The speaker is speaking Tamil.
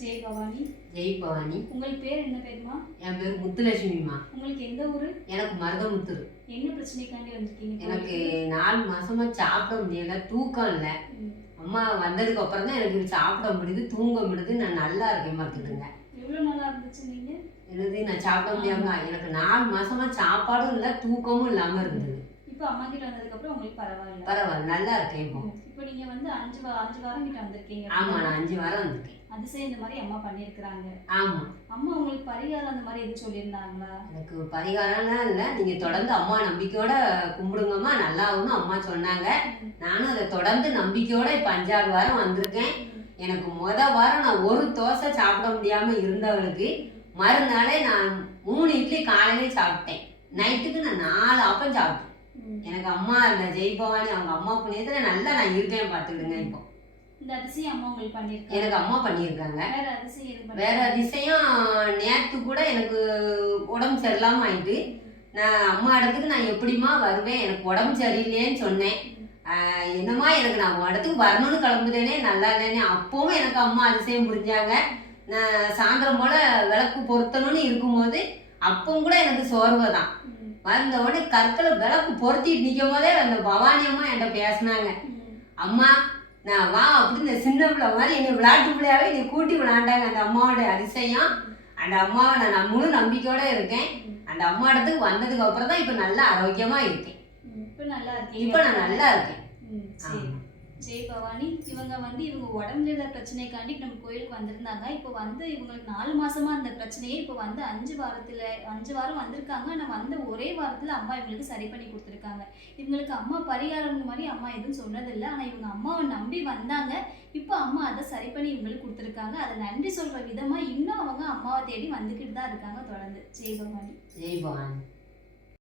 ஜெய் பவானி. ஜெய் பவானி. உங்கள் பேர் என்ன பேருமா? என் பேர் முத்துலட்சுமிமா. உங்களுக்கு எந்த ஊரு? எனக்கு மருதமுத்து. என்ன பிரச்சனைக்காண்டி வந்திருக்கீங்க? எனக்கு 4 மாசமா சாப்பிட முடியல, தூக்கம் இல்லை. அம்மா வந்ததுக்கு அப்புறம் தான் எனக்கு சாப்பிட முடியுது, தூங்க முடியுது. நான் நல்லா இருக்கேன் பார்த்துடுங்க. எவ்வளோ நல்லா இருந்துச்சு நீங்க? என்னது நான் சாப்பிட முடியாம எனக்கு 4 மாசமா சாப்பாடும் இல்லை, தூக்கமும் இல்லாமல் இருந்தது. இப்போ அம்மா கிட்ட வந்ததுக்கு அப்புறம் உங்களுக்கு பரவாயில்ல? பரவாயில்ல, நல்லா இருக்கேன் இப்போ. இப்போ நீங்க வந்து 5 வாரம் கிட்ட வந்திருக்கீங்க. ஆமா, நான் 5 வாரம் வந்திருக்கேன். அதிசயம் இந்த மாதிரி அம்மா பண்ணியிருக்கிறாங்க. ஆமா. அம்மா உங்களுக்கு பரிகாரம் அந்த மாதிரி எதுவும் சொல்லியிருந்தாங்களா? எனக்கு பரிகாரம்லாம் இல்லை, நீங்க தொடர்ந்து அம்மா நம்பிக்கையோட கும்பிடுங்கம்மா, நல்லாவுன்னு அம்மா சொன்னாங்க. நானும் அதை தொடர்ந்து நம்பிக்கையோட இப்போ 5ஆவது வாரம் வந்திருக்கேன். எனக்கு வாரம் நான் ஒரு தோசை சாப்பிட முடியாம இருந்தவளுக்கு மறுநாளே நான் 3 இட்லி காலையிலே சாப்பிட்டேன். நைட்டுக்கு நான் 4 அப்பம் சாப்பிட்டேன். எனக்கு அம்மா அந்த ஜெய் பவானி அவங்க அம்மா புண்ணியத்துல நல்லா நான் இருக்கேன் பார்த்துடுங்க. இப்போ இந்த அதிசயம் அம்மா உங்களுக்கு பண்ணியிருக்காங்க. எனக்கு அம்மா பண்ணியிருக்காங்க. வேற அதிசயம் வேற அதிசயம் நேற்று கூட எனக்கு உடம்பு சரியில்லாம ஆயிட்டு, நான் அம்மா இடத்துக்கு நான் எப்படிமா வருவேன், எனக்கு உடம்பு சரியில்லையேன்னு சொன்னேன். என்னம்மா எனக்கு நான் இடத்துக்கு வரணும்னு கிளம்புதேனே, நல்லா இல்லைன்னே. அப்பவும் எனக்கு அம்மா அதிசயம் புரிஞ்சாங்க. நான் சாயந்தரம் போல விளக்கு பொருத்தணும்னு இருக்கும்போது அப்பவும் கூட எனக்கு சோர்வை தான். வந்த உடனே கற்களை விளக்கு பொருத்திட்டு நிற்கும் போதே அந்த பவானி அம்மா என்கிட்ட பேசினாங்க. அம்மா நான் வா அப்படின்னு இந்த சின்ன பிள்ளை மாதிரி என்னை விளையாட்டு பிள்ளையாவே என்னை கூட்டி விளையாண்டாங்க. அந்த அம்மாவோட அதிசயம், அந்த அம்மாவை நான் முழு நம்பிக்கையோட இருக்கேன். அந்த அம்மா இடத்துக்கு வந்ததுக்கு அப்புறம் தான் இப்போ நல்லா ஆரோக்கியமா இருக்கேன். இப்போ நல்லா இருக்கேன். இப்போ நான் நல்லா இருக்கேன். சரி. ஜெய் பவானி இவங்க உடம்புல பிரச்சனைக்காண்டி நம்ம கோயிலுக்கு வந்திருந்தாங்க. இப்போ வந்து இவங்களுக்கு 4 மாசமா அந்த பிரச்சனையே இப்போ வந்து 5 வாரம் வந்திருக்காங்க. ஆனால் வந்து ஒரே வாரத்தில் அம்மா இவங்களுக்கு சரி பண்ணி கொடுத்துருக்காங்க. இவங்களுக்கு அம்மா பரிகாரம் மாதிரி அம்மா எதுவும் சொன்னதில்லை. ஆனால் இவங்க அம்மாவை நம்பி வந்தாங்க. இப்போ அம்மா அதை சரி பண்ணி இவங்களுக்கு கொடுத்துருக்காங்க. அதை நன்றி சொல்கிற விதமாக இன்னும் அவங்க அம்மாவை தேடி வந்துக்கிட்டு தான் இருக்காங்க தொடர்ந்து. ஜெய் பவானி. ஜெய் பவானி.